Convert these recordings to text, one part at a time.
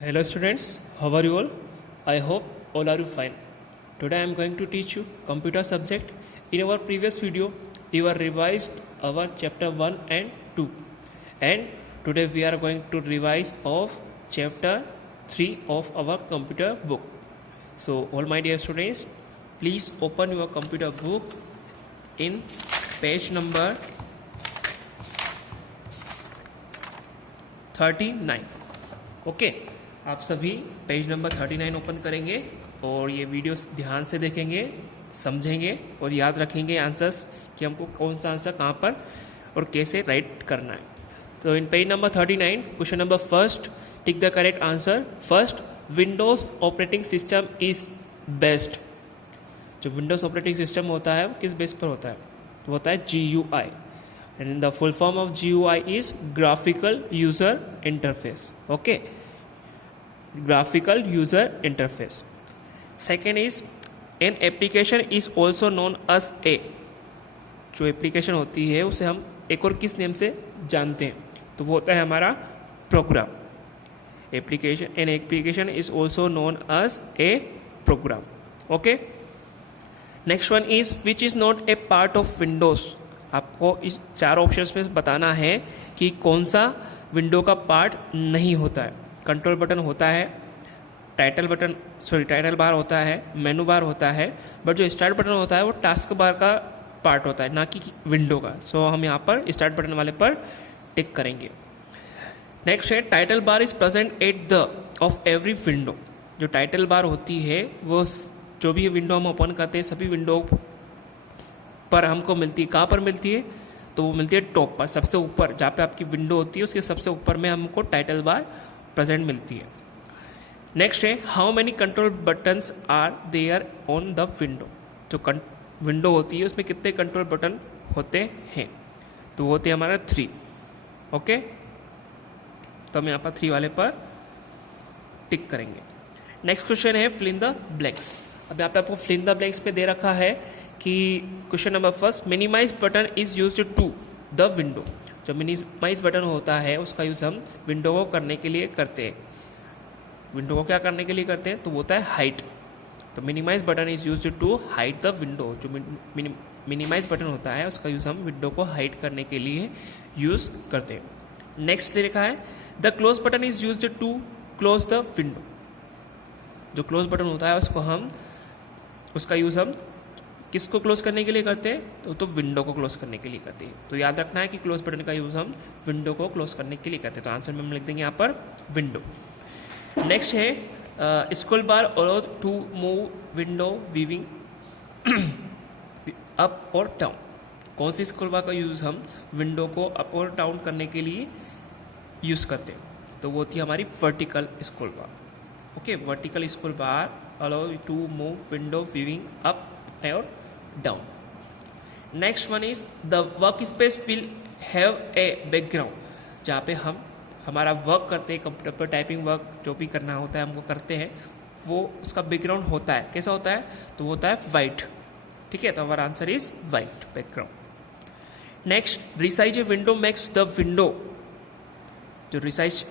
Hello students, how are you all? I hope all are you fine. Today I am going to teach you computer subject. In our previous video, we were revised our chapter 1 and 2. And today we are going to revise of chapter 3 of our computer book. So all my dear students, please open your computer book in page number 39. Okay. आप सभी page number 39 open करेंगे और ये videos ध्यान से देखेंगे, समझेंगे और याद रखेंगे आंसर्स कि हमको कौन सा आंसर कहाँ पर और कैसे राइट करना है. तो इन page number 39 question number first, tick the correct answer. First, Windows operating system is best. जो विंडोज़ ऑपरेटिंग सिस्टम होता है वो किस बेस पर होता है? तो होता है GUI. And the full form of GUI is graphical user interface. Okay, graphical user interface. Second is an application is also known as a. जो एप्लीकेशन होती है उसे हम एक और किस नेम से जानते हैं? तो वो होता है हमारा program. An application is also known as a program. Okay, next one is which is not a part of Windows. आपको इस चार ऑप्शंस में बताना है कि कौन सा विंडो का पार्ट नहीं होता है. कंट्रोल बटन होता है, टाइटल बार होता है, मेनू बार होता है, बट जो स्टार्ट बटन होता है वो टास्क बार का पार्ट होता है, ना कि विंडो का. सो हम यहाँ पर स्टार्ट बटन वाले पर टिक करेंगे. नेक्स्ट है title bar is present at the of every window. जो टाइटल बार होती है वो जो भी विंडो हम ओपन करते हैं सभी विंडो पर हमको मिलती है. कहाँ पर मिलती है? तो वो मिलती है टॉप पर, सबसे ऊपर जहाँ पे आपकी विंडो होती है उसके सबसे ऊपर में हमको टाइटल बार प्रेजेंट मिलती है. नेक्स्ट है how many control buttons are there on the window. जो विंडो होती है उसमें कितने कंट्रोल बटन होते हैं? तो वो होते हैं हमारा 3. ओके, तो हम यहाँ पर 3 वाले पर टिक करेंगे. नेक्स्ट क्वेश्चन है फिल इन द ब्लैंक्स. अब यहाँ पे आपको फिल इन द ब्लैंक्स में दे रखा है कि question number first, minimise button is used to the window. जो मिनिमाइज बटन होता है उसका यूज़ हम विंडो को करने के लिए करते हैं. विंडो को क्या करने के लिए करते हैं? तो वो होता है हाइट. तो minimise button is used to hide the window. जो मिनिमाइज बटन होता है उसका यूज़ हम विंडो को हाइड करने के लिए यूज़ करते हैं. नेक्स्ट लिखा है the close button is used to close the window. जो क्लोज बटन होता है उसका यूज़ हम किसको क्लोज करने के लिए करते हैं? तो विंडो को क्लोज करने के लिए करते हैं. तो याद रखना है कि क्लोज बटन का यूज़ हम विंडो को क्लोज करने के लिए करते हैं. तो आंसर में हम लिख देंगे यहाँ पर विंडो. नेक्स्ट है scroll bar allow to move window viewing up और डाउन. कौन सी स्क्रॉल बार का यूज़ हम विंडो को अप और डाउन करने के लिए यूज़ करते हैं? तो वो होती है हमारी vertical scroll bar. Okay, vertical scroll bar allow to move window viewing up और down. Next one is the work space will have a background. जहाँ पे हम हमारा वर्क करते हैं, कंप्यूटर पर टाइपिंग वर्क जो भी करना होता है हमको करते हैं, वो उसका बैकग्राउंड होता है. कैसा होता है? तो वो होता है वाइट. ठीक है, तो हमारा answer is white background. Next, resize a window makes the window. जो रिसाइज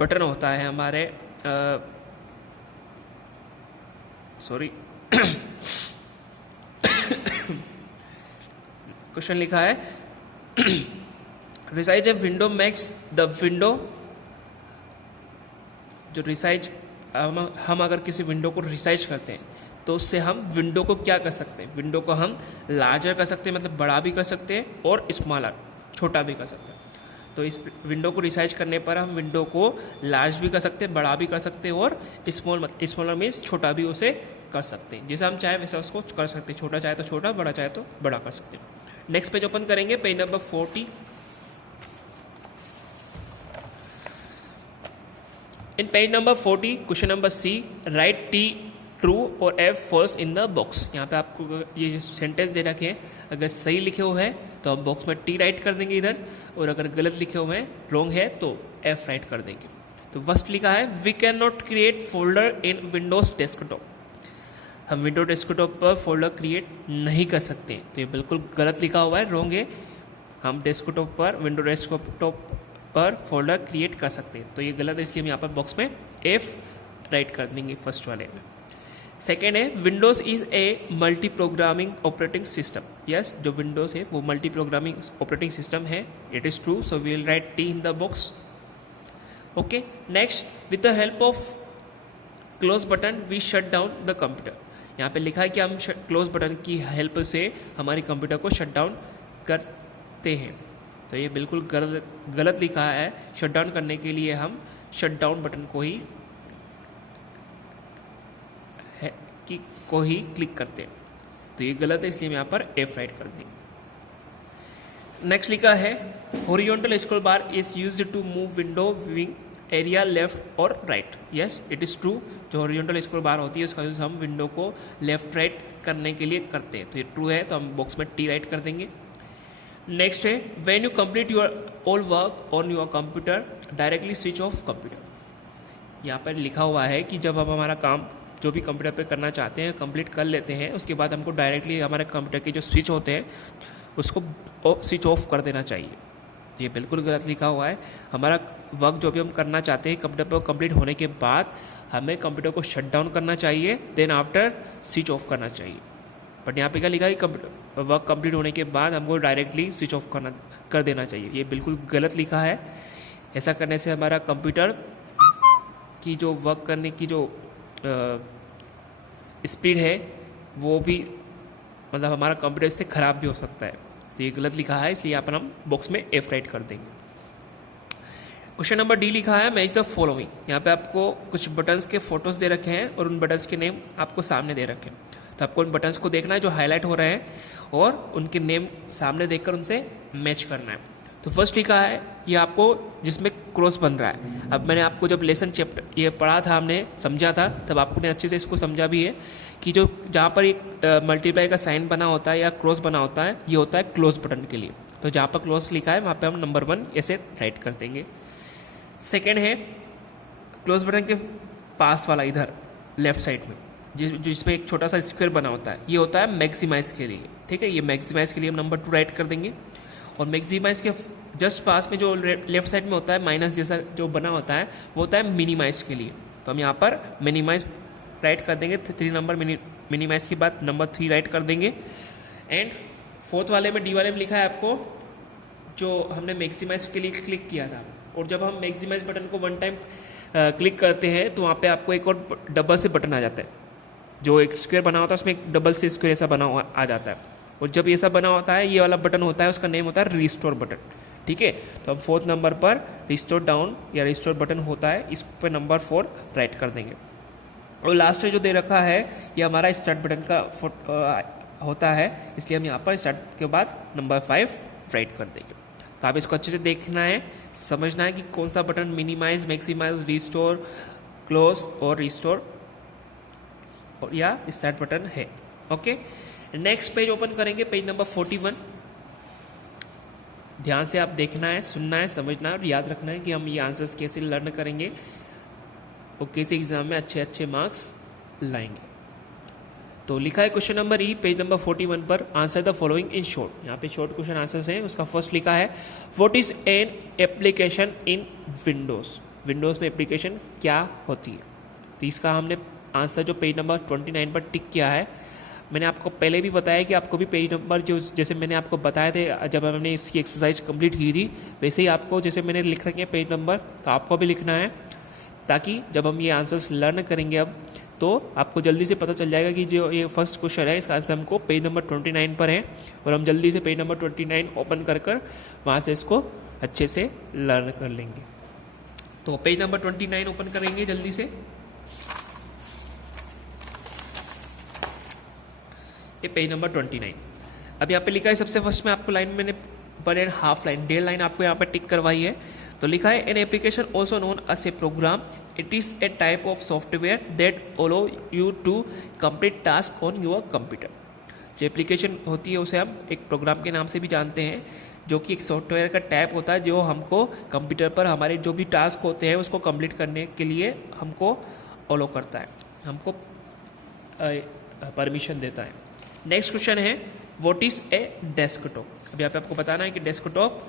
बटन होता है हमारे क्वेश्चन लिखा है resize a window makes the window. जो रिसाइज हम अगर किसी विंडो को रिसाइज करते हैं तो उससे हम विंडो को क्या कर सकते हैं? विंडो को हम लार्जर कर सकते हैं, मतलब बड़ा भी कर सकते हैं, और स्मॉलर छोटा भी कर सकते हैं. तो इस विंडो को रिसाइज करने पर हम विंडो को लार्ज भी कर सकते हैं, बड़ा भी कर सकते हैं, और स्मॉलर मीन्स छोटा भी उसे कर सकते हैं. जैसा हम चाहे वैसा उसको कर सकते हैं. छोटा चाहे तो छोटा, बड़ा चाहे तो बड़ा कर सकते हैं. नेक्स्ट पेज ओपन करेंगे, page number 40. In page number 40 question number C, right T true और F false in the box. यहाँ पे आपको ये सेंटेंस दे रखे हैं, अगर सही लिखे हुए हैं तो हम बॉक्स में T राइट कर देंगे इधर, और अगर गलत लिखे हुए हैं, रॉन्ग है, तो F राइट कर देंगे. तो फर्स्ट लिखा है we can not create folder in Windows desktop. हम विंडो डेस्कटॉप पर फोल्डर क्रिएट नहीं कर सकते. तो ये बिल्कुल गलत लिखा हुआ है, रॉन्ग है. हम डेस्कटॉप पर विंडो डेस्कटॉप पर फोल्डर क्रिएट कर सकते हैं। तो ये गलत है, इसलिए हम यहाँ पर बॉक्स में एफ राइट कर देंगे फर्स्ट वाले में। सेकेंड है Windows is a multi programming operating system. Yes, जो विंडोज़ है वो मल्टी प्रोग्रामिंग ऑपरेटिंग सिस्टम है, it is true, so we will write T in the box. Okay, next, with the help of close button we shut down the computer. यहाँ पे लिखा है कि हम क्लोज बटन की हेल्प से हमारे कंप्यूटर को शट डाउन करते हैं। तो ये बिल्कुल गलत लिखा है। शट डाउन करने के लिए हम शट डाउन बटन को ही क्लिक करते हैं। तो ये गलत है, इसलिए हम यहाँ पर एफ राइट कर देंगे। नेक्स्ट लिखा है horizontal scroll bar is used to move window viewing area left और right. Yes, it is true, जो हॉरिजॉन्टल स्क्रॉल बार होती है उसका यूज़ हम विंडो को लेफ्ट राइट करने के लिए करते हैं। तो ये ट्रू है, तो हम बॉक्स में टी राइट कर देंगे। नेक्स्ट है when you complete your all work on your computer directly switch off computer. यहाँ पर लिखा हुआ है कि जब हम हमारा काम जो भी कंप्यूटर पे करना चाहते हैं कंप्लीट कर लेते हैं, उसके बाद हमको डायरेक्टली हमारे कंप्यूटर के जो स्विच होते हैं उसको स्विच ऑफ कर देना चाहिए। तो ये बिल्कुल गलत लिखा हुआ है। हमारा वर्क जो भी हम करना चाहते हैं कंप्यूटर पर कंप्लीट होने के बाद हमें कंप्यूटर को शट डाउन करना चाहिए, देन आफ्टर स्विच ऑफ करना चाहिए। बट यहाँ पे क्या लिखा है कि वर्क कंप्लीट होने के बाद हमको डायरेक्टली स्विच ऑफ कर देना चाहिए। ये बिल्कुल गलत लिखा है। ऐसा करने से हमारा कंप्यूटर की जो वर्क करने की जो स्पीड है वो भी मतलब हमारा कंप्यूटर से ख़राब भी हो सकता है। तो ये गलत लिखा है, इसलिए यहाँ पर हम बॉक्स में एफ राइट कर देंगे। क्वेश्चन नंबर डी लिखा है मैच द फॉलोइंग। यहाँ पे आपको कुछ बटन्स के फोटोज़ दे रखे हैं और उन बटन्स के नेम आपको सामने दे रखे हैं। तो आपको उन बटन्स को देखना है जो हाईलाइट हो रहे हैं और उनके नेम सामने देखकर उनसे मैच करना है। तो फर्स्ट लिखा है ये आपको जिसमें क्रॉस बन रहा है। अब मैंने आपको जब लेसन चैप्टर ये पढ़ा था, हमने समझा था, तब आपने अच्छे से इसको समझा भी है कि जो जहाँ पर एक मल्टीप्लाई का साइन बना होता है या क्रॉस बना होता है, ये होता है क्लोज बटन के लिए। तो जहाँ पर क्लोज लिखा है वहाँ पे हम नंबर 1 ऐसे राइट कर देंगे। सेकेंड है क्लोज बटन के पास वाला इधर लेफ्ट साइड में जिसमें एक छोटा सा स्क्वायर बना होता है, ये होता है मैक्सिमाइज के लिए। ठीक है, ये मैक्सिमाइज के लिए हम नंबर 2 राइट कर देंगे। और मैक्सिमाइज के जस्ट पास में जो लेफ्ट साइड में होता है माइनस जैसा जो बना होता है वो होता है मिनिमाइज के लिए। तो हम यहाँ पर मिनिमाइज राइट कर देंगे। 3 नंबर मिनिमाइज के बाद नंबर 3 राइट कर देंगे। एंड फोर्थ वाले में डी वाले में लिखा है आपको जो हमने मैक्सिमाइज के लिए क्लिक किया था, और जब हम मैक्सिमाइज बटन को 1 टाइम क्लिक करते हैं तो वहाँ पे आपको एक और डबल से बटन आ जाता है। जो एक स्क्वायर बना होता है उसमें एक डबल से स्क्वायर ऐसा बना हुआ आ जाता है, और जब ये सब बना होता है ये वाला बटन होता है, उसका नेम होता है रिस्टोर बटन। ठीक है, तो हम 4th नंबर पर रिस्टोर डाउन या रिस्टोर बटन होता है, इस पर नंबर 4 राइट कर देंगे। और लास्ट में जो दे रखा है ये हमारा स्टार्ट बटन का होता है, इसलिए हम यहाँ पर स्टार्ट के बाद नंबर 5 राइट कर देंगे। तो आप इसको अच्छे से देखना है, समझना है कि कौन सा button minimise, maximise, restore, close और रिस्टोर और या स्टार्ट बटन है। ओके, नेक्स्ट पेज ओपन करेंगे, पेज नंबर 41। ध्यान से आप देखना है, सुनना है, समझना है और याद रखना है कि हम ये आंसर्स कैसे लर्न करेंगे और कैसे एग्जाम में अच्छे अच्छे मार्क्स लाएंगे। तो लिखा है क्वेश्चन नंबर ई, पेज नंबर 41 पर, answer the following in short. यहाँ पे शॉर्ट क्वेश्चन आंसर्स हैं। उसका फर्स्ट लिखा है what is an application in Windows. Windows में एप्लीकेशन क्या होती है। तो इसका हमने आंसर जो पेज नंबर 29 पर टिक किया है, मैंने आपको पहले भी बताया कि आपको भी पेज नंबर जो जैसे मैंने आपको बताए थे जब हमने इसकी एक्सरसाइज कंप्लीट की थी, वैसे ही आपको जैसे मैंने लिख रखे हैं पेज नंबर, तो आपको भी लिखना है, ताकि जब हम ये आंसर्स लर्न करेंगे अब तो आपको जल्दी से पता चल जाएगा कि जो ये फर्स्ट क्वेश्चन है इसका आंसर हमको पेज नंबर 29 पर है, और हम जल्दी से पेज नंबर 29 ओपन कर वहाँ से इसको अच्छे से लर्न कर लेंगे। तो पेज नंबर 29 ओपन करेंगे जल्दी से। ये पेज नंबर 29। अब यहाँ पे लिखा है सबसे फर्स्ट में आपको लाइन मैंने 1.5 लाइन, 1.5 लाइन आपको यहाँ पे टिक करवाई है। तो लिखा है an application also known as a program, it is a type of software that allow you to complete task on your computer. जो एप्लीकेशन होती है उसे हम एक प्रोग्राम के नाम से भी जानते हैं, जो कि एक सॉफ्टवेयर का टाइप होता है जो हमको कंप्यूटर पर हमारे जो भी टास्क होते हैं उसको कंप्लीट करने के लिए हमको अलो करता है, हमको परमिशन देता है। नेक्स्ट क्वेश्चन है व्हाट इज़ ए डेस्कटॉप। अब यहाँ पे आपको बताना है कि डेस्कटॉप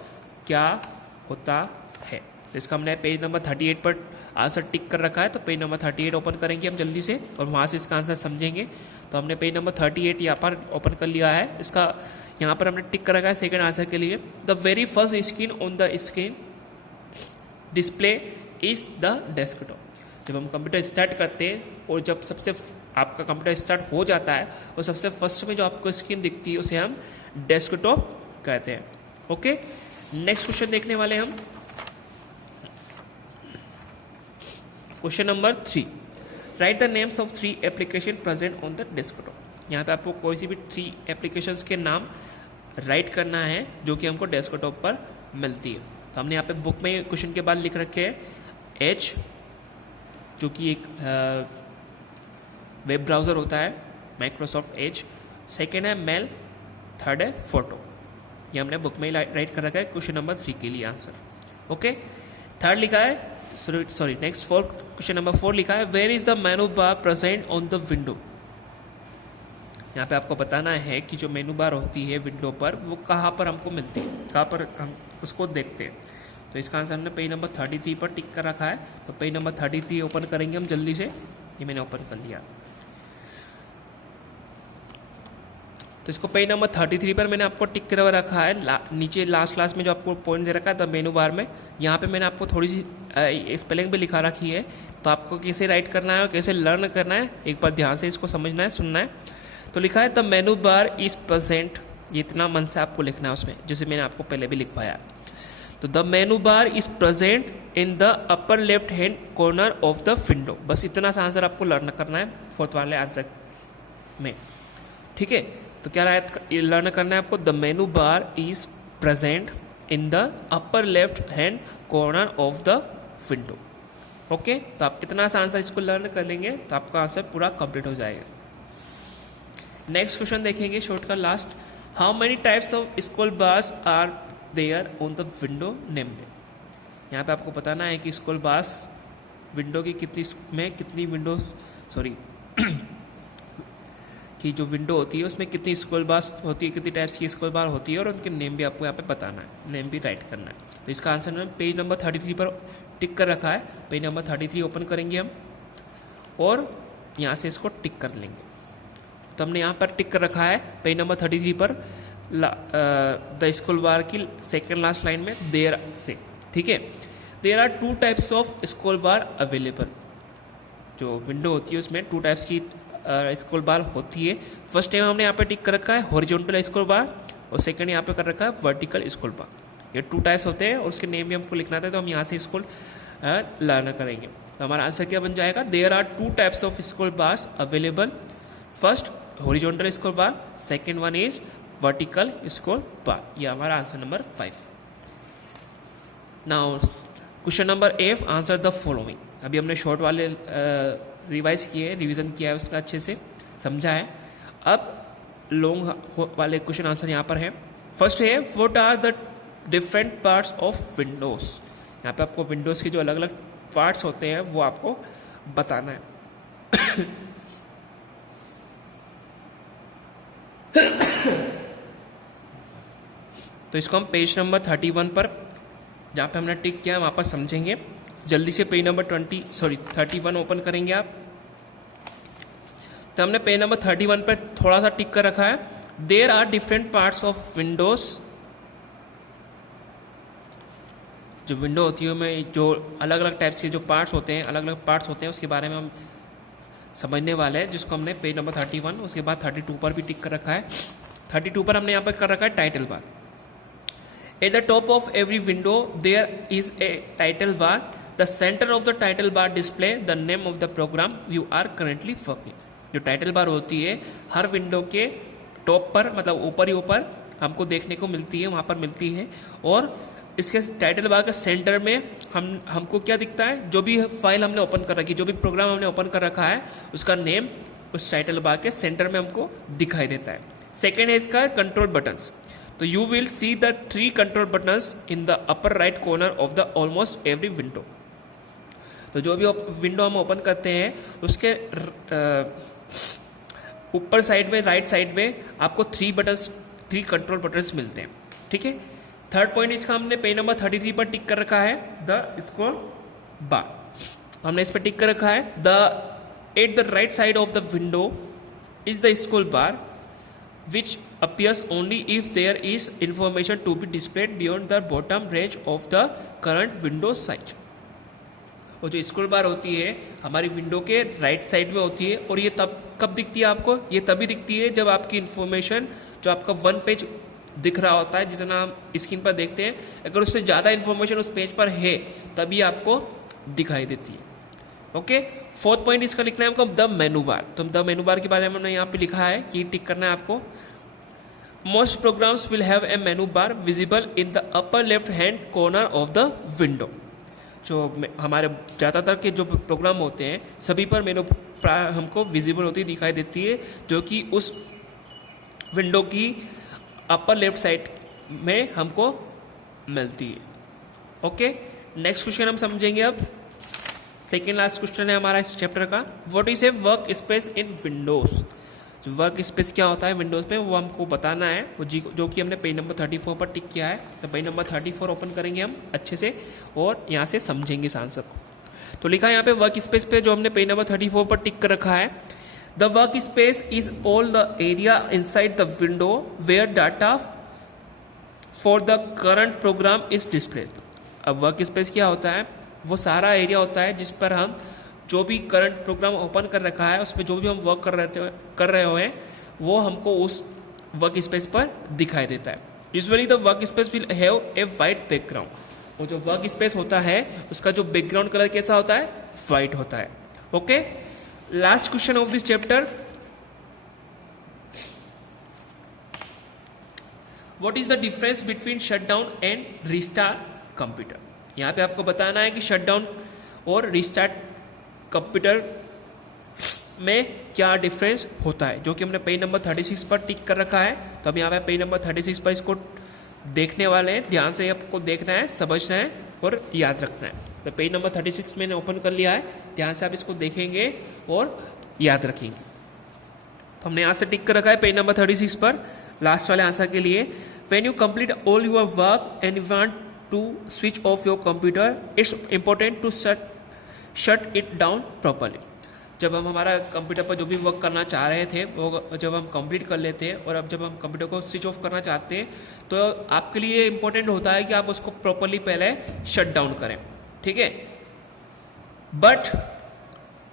क्या होता है। तो इसका हमने पेज नंबर 38 पर आंसर टिक कर रखा है, तो पेज नंबर 38 ओपन करेंगे हम जल्दी से और वहाँ से इसका आंसर समझेंगे। तो हमने पेज नंबर 38 यहाँ पर ओपन कर लिया है, इसका यहाँ पर हमने टिक कर रखा है सेकंड आंसर के लिए। The very first screen on the screen display is the desktop. जब हम कंप्यूटर स्टार्ट करते हैं और जब सबसे आपका कंप्यूटर स्टार्ट हो जाता है और सबसे फर्स्ट में जो आपको स्क्रीन दिखती है उसे हम डेस्कटॉप कहते हैं। ओके, नेक्स्ट क्वेश्चन देखने वाले हम question number 3। Right the names of 3 application present on the desktop. यहाँ पे आपको कोई सी भी 3 एप्लीकेशंस के नाम राइट करना है जो कि हमको डेस्कटॉप पर मिलती है। तो हमने यहाँ पे बुक में क्वेश्चन के बाद लिख रखे हैं एज, जो कि एक वेब ब्राउज़र होता है, माइक्रोसॉफ्ट एज। सेकेंड है मेल, थर्ड है फोटो। ये हमने बुक में राइट कर रखा है क्वेश्चन नंबर 3 के लिए आंसर। ओके, थर्ड लिखा है सॉरी नेक्स्ट क्वेश्चन नंबर 4 लिखा है where is the menu bar present on the window. यहाँ पे आपको बताना है कि जो मेनू बार होती है विंडो पर वो कहाँ पर हमको मिलती है, कहाँ पर हम उसको देखते हैं। तो इसका आंसर हमने पेज नंबर 33 पर टिक कर रखा है। तो पेज नंबर 33 ओपन करेंगे हम जल्दी से, ये मैंने ओपन कर लिया। तो इसको पेज नंबर 33 पर मैंने आपको टिक करवा रखा है। नीचे लास्ट क्लास में जो आपको पॉइंट दे रखा है द मेनू बार में, यहाँ पे मैंने आपको थोड़ी सी स्पेलिंग भी लिखा रखी है। तो आपको कैसे राइट करना है और कैसे लर्न करना है, एक बार ध्यान से इसको समझना है, सुनना है। तो लिखा है the menu bar is present, ये इतना मन से आपको लिखना है उसमें, जैसे मैंने आपको पहले भी लिखवाया। तो the menu bar is present in the upper left hand corner of the window. बस इतना सा आंसर आपको लर्न करना है फोर्थ वाले आंसर में। ठीक है, तो क्या लर्न करना है आपको, the menu bar is present in the upper left hand corner of the window. Okay, तो आप इतना सा आंसर इसको लर्न कर लेंगे तो आपका आंसर पूरा कंप्लीट हो जाएगा। नेक्स्ट क्वेश्चन देखेंगे शॉर्ट का last. How many types of scroll bars are there on the window, name them. यहाँ पे आपको बताना है कि स्कूल बार्स विंडो की कितनी विंडो कि जो विंडो होती है उसमें कितनी स्कूल बार्स होती है, कितनी टाइप्स की स्कूल बार होती है और उनके नेम भी आपको यहाँ पे बताना है, नेम भी राइट करना है। तो इसका आंसर मैंने पेज नंबर 33 पर टिक कर रखा है। पेज नंबर 33 ओपन करेंगे हम और यहाँ से इसको टिक कर लेंगे। तो हमने यहाँ पर टिक कर रखा है पेज नंबर 33 पर द स्कूल बार की सेकेंड लास्ट लाइन में देयर से। ठीक है, there are 2 types of scroll bar available. जो विंडो होती है उसमें 2 टाइप्स की स्कूल बार होती है। फर्स्ट टाइम हमने यहाँ पे टिक कर रखा है हॉरिजॉन्टल स्कूल बार और सेकंड यहाँ पे कर रखा है वर्टिकल स्कूल बार। ये 2 टाइप्स होते हैं और उसके नेम भी हमको लिखना था, तो हम यहाँ से स्कूल लर्न करेंगे। तो हमारा आंसर क्या बन जाएगा, there are 2 types of scroll bars available. First horizontal scroll bar, second one is vertical scroll bar. ये हमारा answer number 5। Now question number 8, answer the following. अभी हमने शॉर्ट वाले रिवाइज किए, रिवीजन किया है, उसका अच्छे से समझा है। अब लॉन्ग वाले क्वेश्चन आंसर यहाँ पर है। फर्स्ट है what are the different parts of Windows. यहाँ पे आपको विंडोज के जो अलग अलग पार्ट्स होते हैं वो आपको बताना है। तो इसको हम पेज नंबर 31 पर जहाँ पे हमने टिक किया वहाँ पर समझेंगे। जल्दी से पेज नंबर 31 ओपन करेंगे आप। तो हमने पेज नंबर 31 पर थोड़ा सा टिक कर रखा है, there are different parts of Windows. जो विंडो होती है उनमें जो अलग अलग टाइप्स के जो पार्ट्स होते हैं, अलग अलग पार्ट्स होते हैं, उसके बारे में हम समझने वाले हैं, जिसको हमने पेज नंबर 31 उसके बाद 32 पर भी टिक कर रखा है। 32 पर हमने यहाँ पर कर रखा है title bar. At the top of every window there is a title bar. The centre of the title bar display the name of the program you are currently working. जो टाइटल बार होती है हर window के top पर, मतलब ऊपर ही ऊपर हमको देखने को मिलती है, वहाँ पर मिलती है। और इसके टाइटल बार के सेंटर में हमको क्या दिखता है, जो भी फाइल हमने ओपन कर रखी है, जो भी प्रोग्राम हमने ओपन कर रखा है, उसका नेम उस टाइटल बार के सेंटर में हमको दिखाई देता है। सेकेंड है इसका कंट्रोल बटन्स। तो you will see the 3 control buttons in the upper right corner of the almost every window. तो जो भी विंडो हम ओपन करते हैं उसके ऊपर साइड में, राइट साइड में आपको 3 कंट्रोल बटन्स मिलते हैं। ठीक है, थर्ड पॉइंट इसका हमने पेज नंबर 33 पर टिक कर रखा है, द स्क्रॉल बार। हमने इस पर टिक कर रखा है, the at the right side of the window is the scroll bar which appears only if there is information to be displayed beyond the bottom range of the current window size। और जो scroll bar होती है हमारी window के right side में होती है, और ये तब कब दिखती है आपको, ये तभी दिखती है जब आपकी इन्फॉर्मेशन जो आपका वन पेज दिख रहा होता है, जितना हम स्क्रीन पर देखते हैं, अगर उससे ज़्यादा इन्फॉर्मेशन उस पेज पर है तभी आपको दिखाई देती है। ओके, फोर्थ पॉइंट इसका लिखना है हमको द मेनू बार। तो द मेनू बार के बारे में हमने यहाँ पे लिखा है कि टिक करना है आपको। Most programs will have a menu bar visible in the upper left hand corner of the window. जो हमारे ज़्यादातर के जो प्रोग्राम होते हैं सभी पर मेनू हमको विजिबल होती दिखाई देती है, जो कि उस विंडो की अपर लेफ्ट साइड में हमको मिलती है। ओके, नेक्स्ट क्वेश्चन हम समझेंगे अब। सेकेंड लास्ट क्वेश्चन है हमारा इस चैप्टर का, what is a work space in Windows. जो वर्क स्पेस क्या होता है विंडोज़ में वो हमको बताना है, वो जो कि हमने पेज नंबर 34 पर टिक किया है। तो पेज नंबर 34 ओपन करेंगे हम अच्छे से और यहाँ से समझेंगे इस आंसर को। तो लिखा है यहाँ पे वर्क स्पेस पे, जो हमने पेज नंबर 34 पर टिक कर रखा है, the work space is all the area inside the window where data for the current program is displayed. अब वर्क स्पेस क्या होता है, वो सारा एरिया होता है जिस पर हम जो भी करंट प्रोग्राम ओपन कर रखा है उसमें जो भी हम वर्क कर रहे हो वो हमको उस वर्क स्पेस पर दिखाई देता है। Usually the work space will have A white background. वो जो वर्क स्पेस होता है उसका जो बैकग्राउंड कलर कैसा होता है, वाइट होता है। Okay, last question of this chapter, what is the difference between shutdown and restart computer. यहाँ पे आपको बताना है कि शटडाउन और रीस्टार्ट कंप्यूटर में क्या डिफरेंस होता है, जो कि हमने पेज नंबर 36 पर टिक कर रखा है। तो अब यहाँ पे पेज नंबर 36 पर इसको देखने वाले हैं, ध्यान से आपको देखना है, समझना है और याद रखना है। तो पेज नंबर 36 मैंने ओपन कर लिया है, ध्यान से आप इसको देखेंगे और याद रखेंगे। तो हमने यहाँ से टिक कर रखा है पेज नंबर 36 पर लास्ट वाले आंसर के लिए, when you complete all your work and you want to switch off your computer it's important to shut it down properly. जब हम हमारा कंप्यूटर पर जो भी वर्क करना चाह रहे थे वो जब हम कंप्लीट कर लेते हैं और अब जब हम कंप्यूटर को स्विच ऑफ करना चाहते हैं तो आपके लिए इंपॉर्टेंट होता है कि आप उसको प्रॉपरली पहले शट डाउन करें, ठीक है। But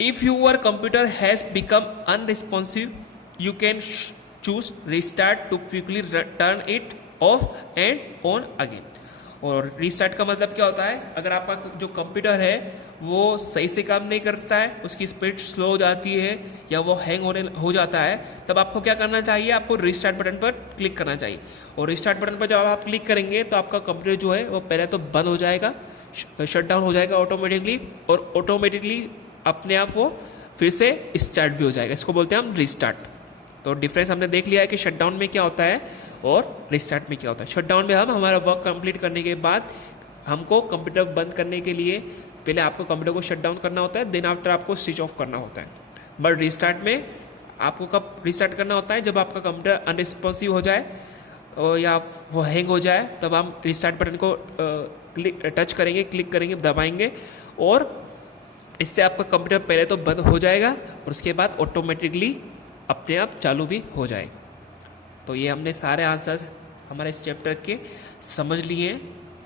if your computer has become unresponsive you can choose restart to quickly turn it off and on again. और रीस्टार्ट का मतलब क्या होता है, अगर आपका जो कंप्यूटर है वो सही से काम नहीं करता है, उसकी स्पीड स्लो हो जाती है या वो हैंग हो जाता है, तब आपको क्या करना चाहिए, आपको रीस्टार्ट बटन पर क्लिक करना चाहिए। और रीस्टार्ट बटन पर जब आप क्लिक करेंगे तो आपका कंप्यूटर जो है वो पहले तो बंद हो जाएगा, शट डाउन हो जाएगा ऑटोमेटिकली, और ऑटोमेटिकली अपने आप वो फिर से स्टार्ट भी हो जाएगा। इसको बोलते हैं हम रीस्टार्ट। तो डिफरेंस हमने देख लिया है कि शटडाउन में क्या होता है और रिस्टार्ट में क्या होता है। शटडाउन में हम हमारा वर्क कंप्लीट करने के बाद हमको कंप्यूटर बंद करने के लिए पहले आपको कंप्यूटर को शट डाउन करना होता है, देन आफ्टर आपको स्विच ऑफ करना होता है। बट रिस्टार्ट में आपको कब रिस्टार्ट करना होता है, जब आपका कंप्यूटर अनरिस्पॉन्सिव हो जाए और या वो हैंग हो जाए, तब हम रिस्टार्ट बटन को टच करेंगे, क्लिक करेंगे, दबाएंगे और इससे आपका कंप्यूटर पहले तो बंद हो जाएगा और उसके बाद ऑटोमेटिकली अपने आप चालू भी हो जाएगा। तो ये हमने सारे आंसर्स हमारे इस चैप्टर के समझ लिए,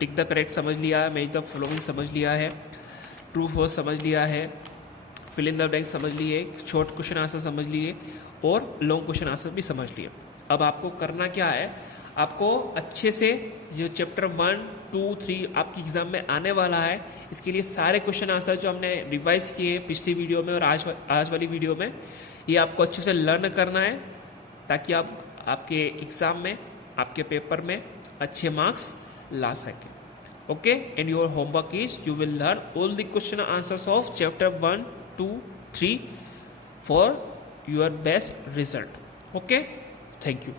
टिक द करेक्ट समझ लिया है, मैच द फॉलोइंग समझ लिया है, ट्रू फॉल्स समझ लिया है, फिल इन द ब्लैंक समझ लिए, शॉर्ट क्वेश्चन आंसर समझ लिए और लॉन्ग क्वेश्चन आंसर भी समझ लिए। अब आपको करना क्या है, आपको अच्छे से जो चैप्टर 1, 2, 3 आपकी एग्ज़ाम में आने वाला है, इसके लिए सारे क्वेश्चन आंसर जो हमने रिवाइज किए पिछली वीडियो में और आज वाली वीडियो में, ये आपको अच्छे से लर्न करना है ताकि आप आपके एग्ज़ाम में, आपके पेपर में अच्छे मार्क्स ला सकें। Okay, and your homework is you will learn all the question answers of chapter 1, 2, 3 for your best result. Okay, thank you.